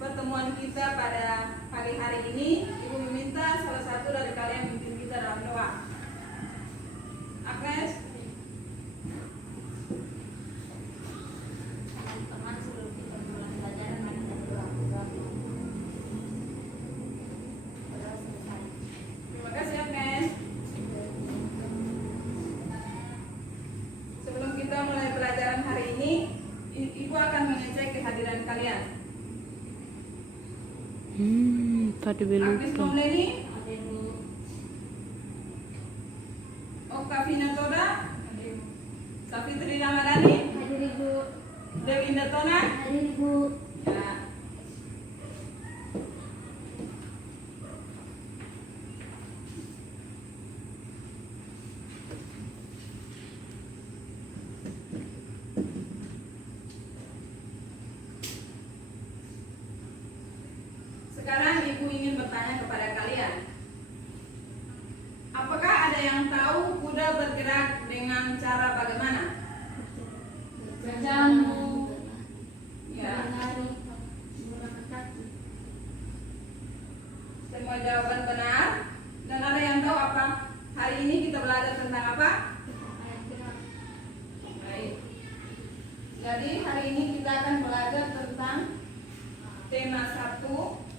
pertemuan kita pada pagi hari ini, Ibu meminta salah satu dari kalian memimpin kita dalam doa. Agnes. Teman-teman, sebelum kita mulai pelajaran, mari kita doa. Terima kasih Agnes. Sebelum kita mulai pelajaran hari ini, Ibu akan mengecek kehadiran kalian. Tadi Agnes lupa. Mauleni, Oktavina Toda, Safitri Ramadhani, Hadir Ibu. Dewi Indatona. Hadir Ibu. Ya. Sekarang Ibu ingin bertanya kepada kalian. Apakah ada yang tahu kuda bergerak dengan cara bagaimana? Berjamu. Ya. Berlari. Menggunakan kaki. Semua jawaban benar. Dan ada yang tahu apa? Hari ini kita belajar tentang apa? Ayat gerak. Baik. Jadi hari ini kita akan belajar tentang tema 1.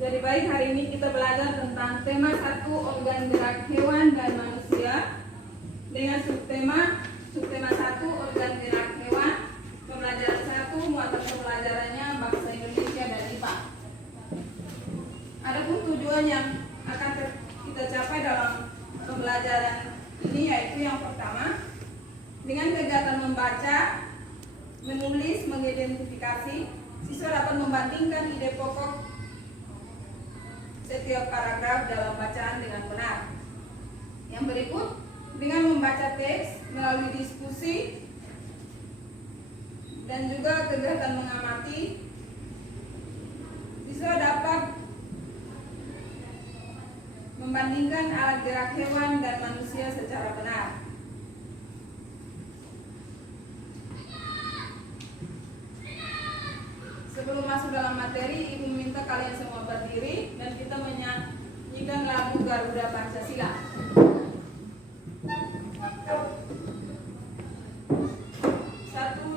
Jadi baik, hari ini kita belajar tentang tema 1, organ gerak hewan dan manusia, dengan subtema 1, organ gerak hewan. Pembelajaran 1, muatan pembelajarannya bahasa Indonesia dan IPA. Adapun tujuan yang akan kita capai dalam pembelajaran ini yaitu yang pertama, dengan kegiatan membaca, menulis, mengidentifikasi, siswa dapat membandingkan ide pokok setiap paragraf dalam bacaan dengan benar. Yang berikut, dengan membaca teks melalui diskusi dan juga kegiatan mengamati, siswa dapat membandingkan alat gerak hewan dan manusia secara benar. Sebelum masuk dalam materi, Ibu meminta kalian semua berdiri dan kita menyanyikan lagu Garuda Pancasila. 1,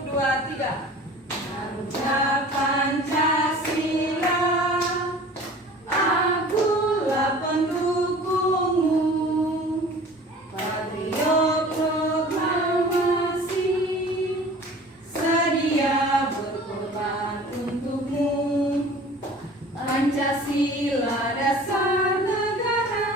2, 3. Garuda Pancasila, akulah pendukungmu. Patriot proklamasi, sedia berkorban untukmu. Pancasila dasar negara,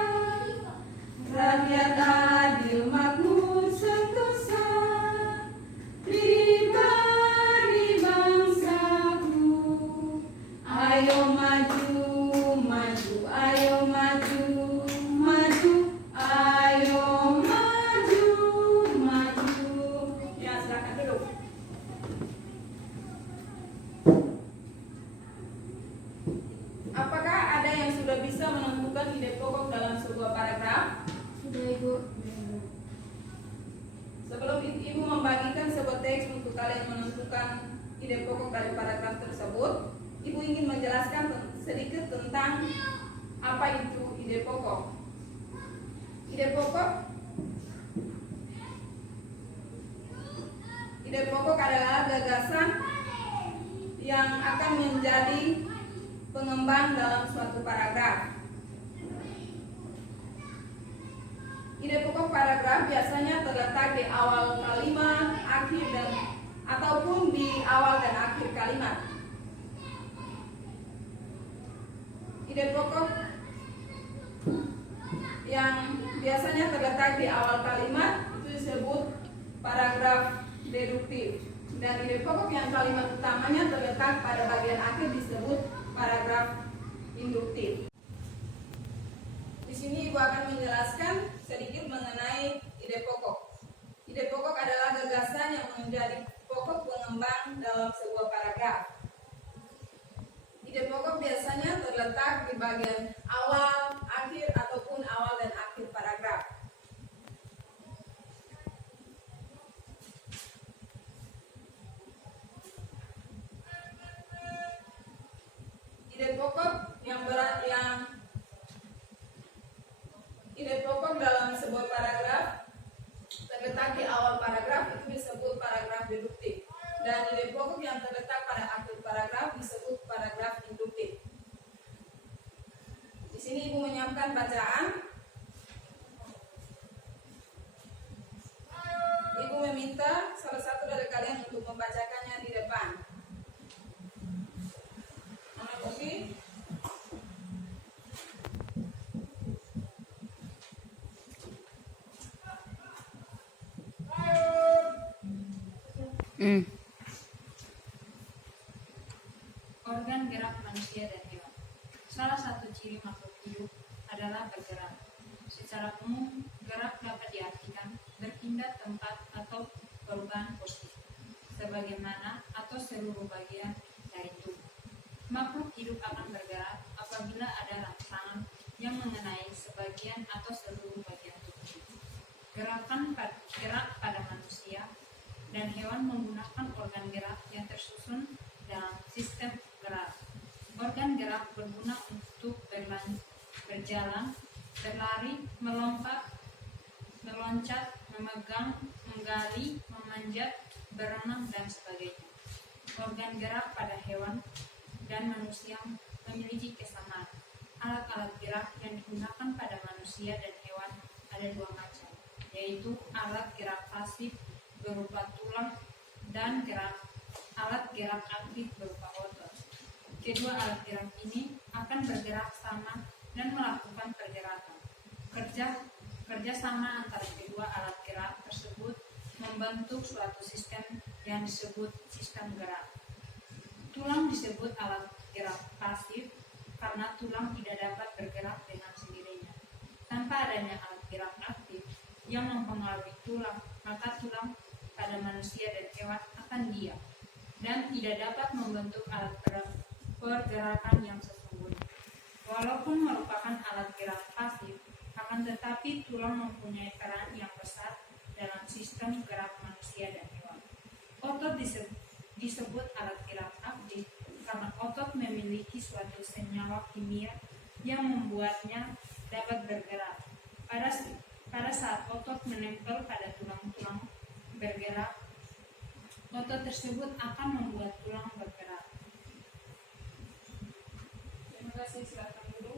Sebelum Ibu membagikan sebuah teks untuk kalian menentukan ide pokok dari paragraf tersebut, Ibu ingin menjelaskan sedikit tentang apa itu ide pokok. Ide pokok adalah gagasan yang akan menjadi pengembang dalam suatu paragraf. Ide pokok paragraf biasanya terletak di awal kalimat, akhir dan ataupun di awal dan akhir kalimat. Ide pokok yang biasanya terletak di awal kalimat itu disebut paragraf deduktif, dan ide pokok yang kalimat utamanya terletak pada bagian akhir disebut paragraf induktif. Di sini Ibu akan menjelaskan sedikit mengenai ide pokok. Ide pokok adalah gagasan yang menjadi pokok pengembang dalam sebuah paragraf. Ide pokok biasanya terletak di bagian awal, akhir, ataupun awal dan akhir paragraf. Ide pokok dalam sebuah paragraf terletak di awal paragraf itu disebut paragraf deduktif, dan ide pokok yang terletak pada akhir paragraf disebut paragraf induktif. Di sini Ibu menyiapkan bacaan. Ibu meminta salah satu dari kalian untuk membacakannya di depan. Anak Oki. Organ gerak manusia dan hewan. Salah satu ciri makhluk hidup adalah bergerak. Secara umum, gerak dapat diartikan berpindah tempat atau perubahan posisi, sebagaimana atau seluruh bagian dari tubuh. Makhluk hidup akan bergerak apabila ada rangsangan yang mengenai sebagian atau seluruh bagian tubuh. Gerak pada manusia dan hewan menggunakan organ gerak yang tersusun dalam sistem gerak. Organ gerak berguna untuk berjalan, berlari, melompat, meloncat, memegang, menggali, memanjat, berenang, dan sebagainya. Organ gerak pada hewan dan manusia memiliki kesamaan. Alat-alat gerak yang digunakan pada manusia dan hewan ada dua macam, yaitu alat gerak pasif berupa tulang dan alat gerak aktif berupa otot. Kedua alat gerak ini akan bergerak sama dan melakukan pergerakan. Kerja sama antara kedua alat gerak tersebut membentuk suatu sistem yang disebut sistem gerak. Tulang disebut alat gerak pasif karena tulang tidak dapat bergerak dengan sendirinya. Tanpa adanya alat gerak aktif yang mempengaruhi tulang, maka tulang pada manusia dan hewan akan diam dan tidak dapat membentuk alat pergerakan yang sesungguhnya. Walaupun merupakan alat gerak pasif, akan tetapi tulang mempunyai peran yang besar dalam sistem gerak manusia dan hewan. Otot disebut alat gerak aktif karena otot memiliki suatu senyawa kimia yang membuatnya dapat bergerak. Pada saat otot menempel pada tulang-tulang bergerak, otot tersebut akan membuat tulang bergerak. Terima kasih, silakan dulu.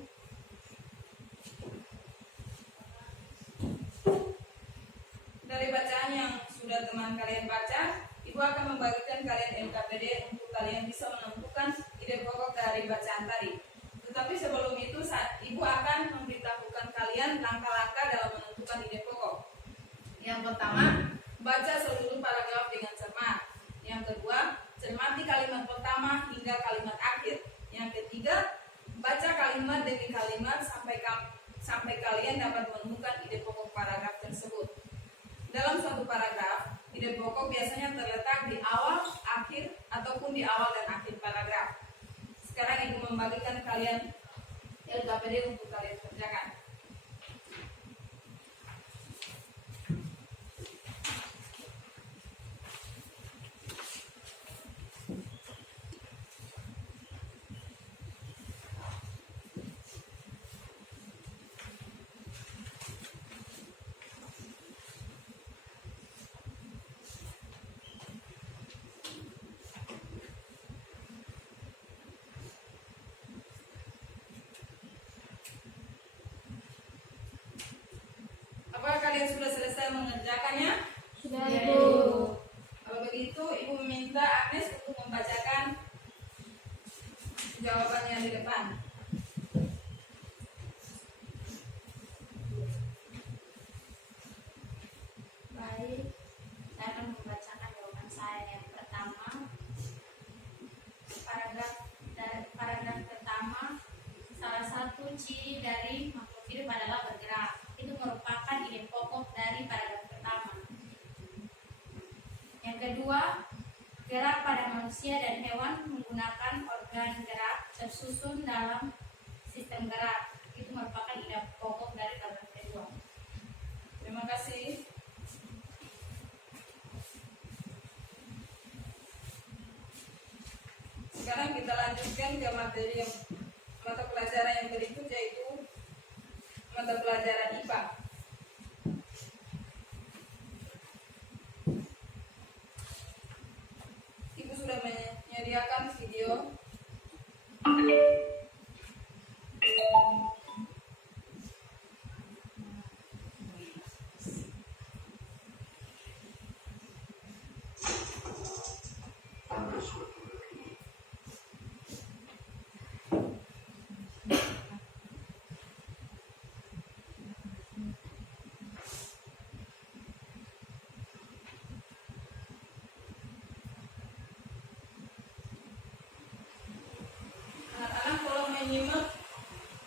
Dari bacaan yang sudah teman kalian baca, Ibu akan membagikan kalian LKPD untuk kalian bisa menentukan ide pokok dari bacaan tadi. Tetapi sebelum itu, Ibu akan memberitahukan kalian langkah-langkah dalam menentukan ide pokok. Yang pertama, baca seluruh paragraf dengan cermat. Yang kedua, cermati kalimat pertama hingga kalimat akhir. Yang ketiga, baca kalimat demi kalimat sampai kalian dapat menemukan ide pokok paragraf tersebut. Dalam suatu paragraf, ide pokok biasanya terletak di awal, akhir, ataupun di awal dan akhir paragraf. Sekarang Ibu membagikan kalian LKPD untuk kalian kerjakan. Apakah kalian sudah selesai mengerjakannya? Sudah, Ya, Ibu. Kalau begitu, Ibu meminta Agnes untuk membacakan jawabannya di depan. Baik, saya akan membacakan jawaban saya. Yang pertama, paragraf pertama, salah satu ciri dari makhluk hidup adalah bergerak. Itu merupakan ide pokok dari paragraf pertama. Yang kedua, gerak pada manusia dan hewan menggunakan organ gerak tersusun dalam sistem gerak. Itu merupakan ide pokok dari paragraf kedua. Terima kasih. Sekarang kita lanjutkan ke materi mata pelajaran yang berikut, yaitu mata pelajaran IPA. Ibu sudah menyediakan video. Anak-anak tolong menyimak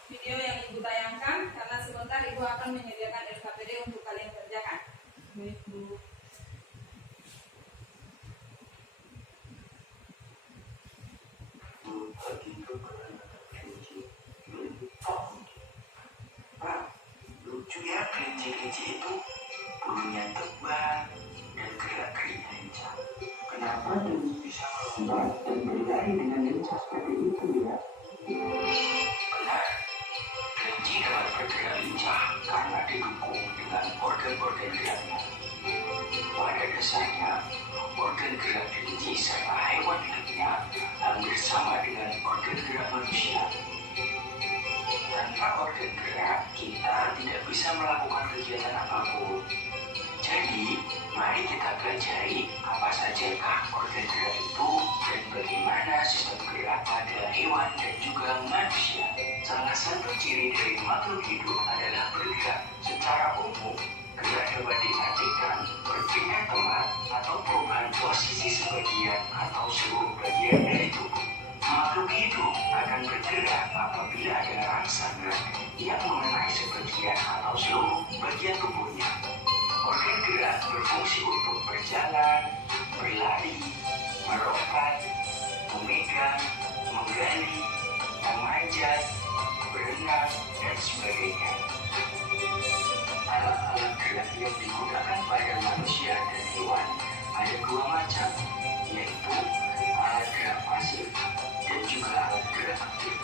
video yang Ibu tayangkan, karena sebentar Ibu akan menyediakan SKPD untuk kalian kerjakan. Baik, Bu. Lucu ya, kelinci-kelinci itu bulunya tebal dan gerak-geriknya lincah. Kenapa kelinci bisa melompat dan berlari dengan lincah seperti itu ya? Benar, kelinci dapat bergerak lincah karena didukung dengan organ-organ geraknya. Pada dasarnya, organ gerak kelinci serta hewan hidupnya hampir sama dengan organ gerak manusia. Tanpa organ gerak, kita tidak bisa melakukan kegiatan apapun. Jadi, mari kita pelajari apa sajakah organ gerak itu dan bagaimana sistem gerak pada hewan dan juga manusia. Salah satu ciri dari makhluk hidup adalah bergerak. Secara umum, gerak dapat diartikan berpindah tempat atau perubahan posisi sebagian atau seluruh bagian dari tubuh. Makhluk hidup akan bergerak apabila ada rangsa gerak yang mengenai sebagian atau seluruh bagian tubuhnya. Organ gerak berfungsi untuk berjalan, berlari, melompat, memegang, menggali, memanjat, berenang, dan sebagainya. Alat-alat gerak yang digunakan pada manusia dan hewan ada dua macam, yaitu alat gerak pasif dan juga alat gerak aktif.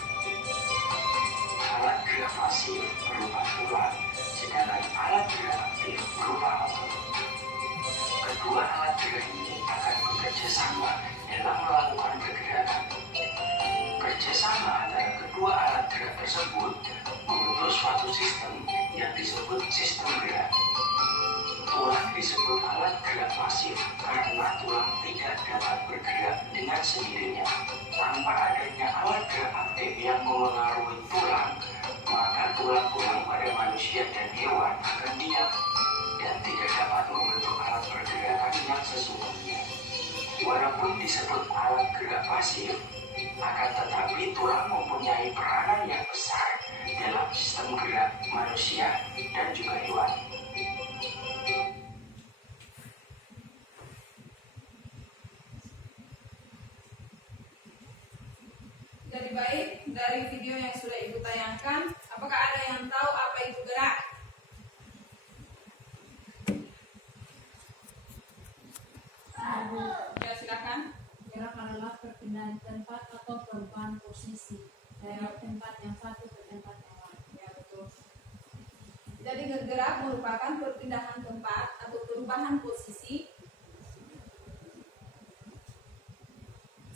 Alat gerak pasif berupa tulang, sedangkan alat gerak aktif berupa otot. Kedua alat gerak ini akan bekerja sama dalam melakukan pergerakan. Kerjasama antara kedua alat gerak tersebut membentuk suatu sistem yang disebut sistem gerak. Tulang disebut alat gerak pasif karena tulang tidak dapat bergerak dengan sendirinya. Tanpa adanya alat gerak aktif yang memengaruhi tulang, maka tulang-tulang pada manusia dan hewan akan diam dan tidak dapat membentuk alat pergerakan yang sesungguhnya. Walaupun disebut alat gerak pasif, akan tetapi tulang mempunyai peranan yang besar dalam sistem gerak manusia dan juga hewan. Jadi baik, dari video yang sudah Ibu tayangkan, apakah ada yang tahu apa itu gerak? Ya, silakan. Gerak adalah perpindahan tempat atau perubahan posisi dari tempat yang satu ke tempat yang lain. Ya, betul. Jadi gerak merupakan perpindahan tempat atau perubahan posisi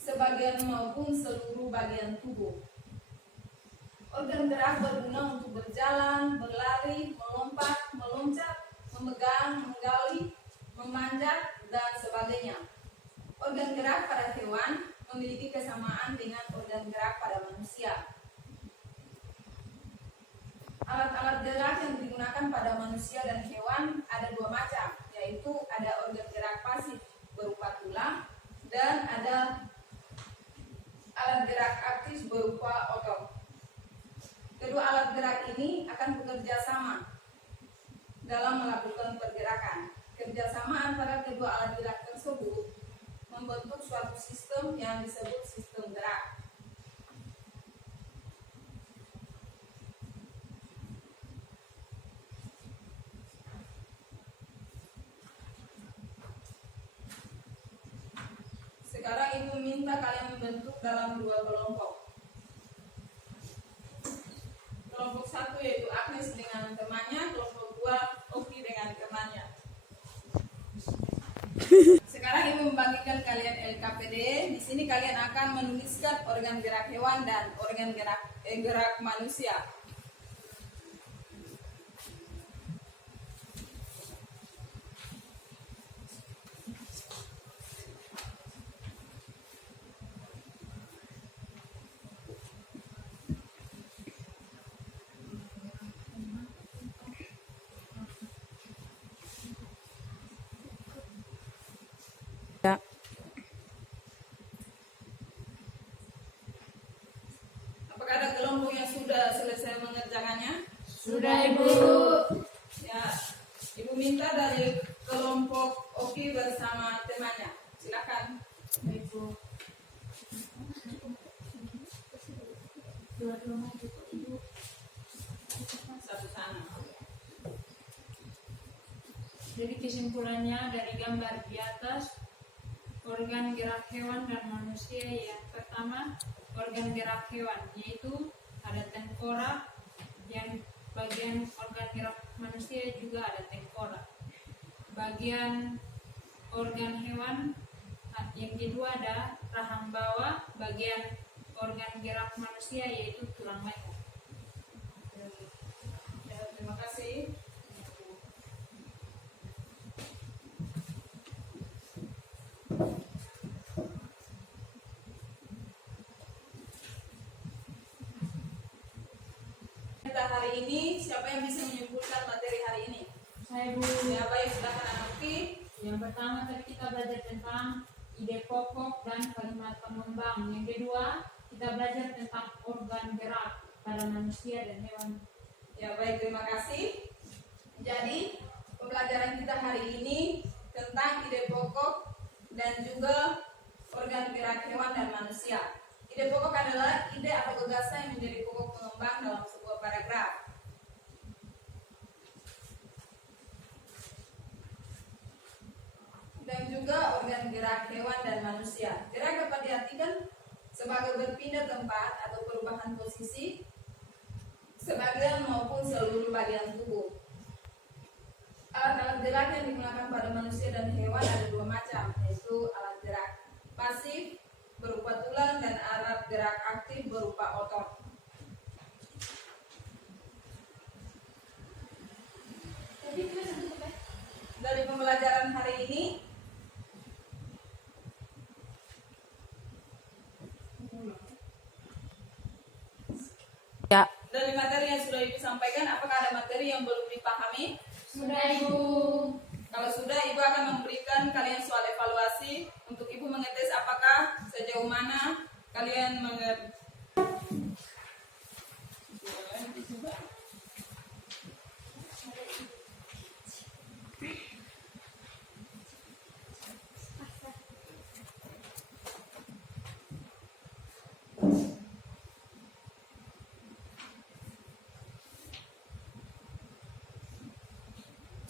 sebagian maupun seluruh bagian tubuh. Organ gerak berguna untuk berjalan, berlari, melompat, meloncat, memanjat, dan sebagainya. Organ gerak pada hewan memiliki kesamaan dengan organ gerak pada manusia. Alat-alat gerak yang digunakan pada manusia dan hewan ada dua macam, yaitu ada organ gerak pasif berupa tulang dan ada alat gerak aktif berupa otot. Kedua alat gerak ini akan bekerja sama dalam melakukan pergerakan. Kerjasama antara kedua alat gerak tersebut membentuk suatu sistem yang disebut sistem gerak. Sekarang ibu minta kalian membentuk dalam dua kelompok. Kelompok satu yaitu Agnes dengan temannya, kelompok dua Oki dengan temannya. Sekarang ibu membagikan kalian LKPD. Di sini kalian akan menuliskan organ gerak hewan dan organ gerak manusia. Apakah ada kelompok yang sudah selesai mengerjakannya? Sudah, Ibu. Ya, ibu minta dari kelompok Oki bersama temannya. Silakan. Ibu. Dua-dua maju, Ibu. Satu sana. Jadi kesimpulannya dari gambar di atas, organ gerak hewan dan manusia yang pertama, organ gerak hewan, yaitu ada tengkorak, yang bagian organ gerak manusia juga ada tengkorak. Bagian organ hewan yang kedua ada rahang bawah, bagian organ gerak manusia yaitu tulang leher. Ya, terima kasih. Kita hari ini, siapa yang bisa menyimpulkan materi hari ini? Saya, Bu. Ya baik, silakan anak Oki. Yang pertama tadi kita belajar tentang ide pokok dan kalimat pengembang. Yang kedua, kita belajar tentang organ gerak pada manusia dan hewan. Ya baik, terima kasih. Jadi pembelajaran kita hari ini tentang ide pokok dan juga organ gerak hewan dan manusia. Ide pokok adalah ide atau gagasan yang menjadi pokok pengembang dalam sebuah paragraf. Dan juga organ gerak hewan dan manusia. Gerak dapat diartikan sebagai berpindah tempat atau perubahan posisi sebagian maupun seluruh bagian tubuh. Alat-alat gerak yang digunakan pada manusia dan hewan ada dua macam, yaitu alat gerak pasif berupa tulang dan alat gerak aktif berupa otot. Dari pembelajaran hari ini, Ya, dari materi yang sudah Ibu sampaikan, apakah ada materi yang belum dipahami? Sudah, Ibu. Kalau sudah, Ibu akan memberikan kalian soal evaluasi untuk Ibu mengetes apakah sejauh mana kalian mengerti.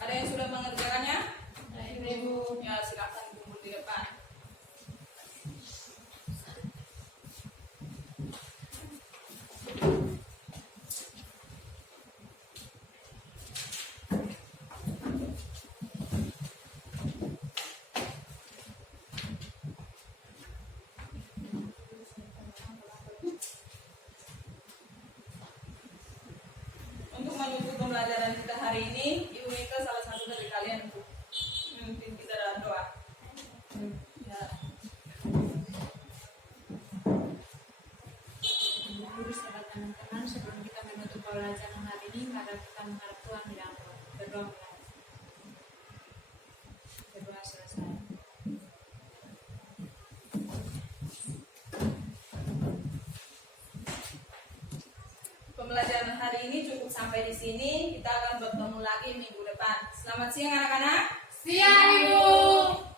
Ada yang sudah mengerjakannya? Ibu. Ya, silakan kumpul di depan. Untuk menutup pembelajaran kita hari ini, Ibu minta salah satu dari kalian untuk memimpin kita dalam doa. pelajaran hari ini. Mari kita menghadap Tuhan di dalam berdoa. Berdoa selesai. Pembelajaran hari ini cukup sampai di sini. Kita akan bertemu lagi minggu depan. Selamat siang anak-anak. Siang Ibu.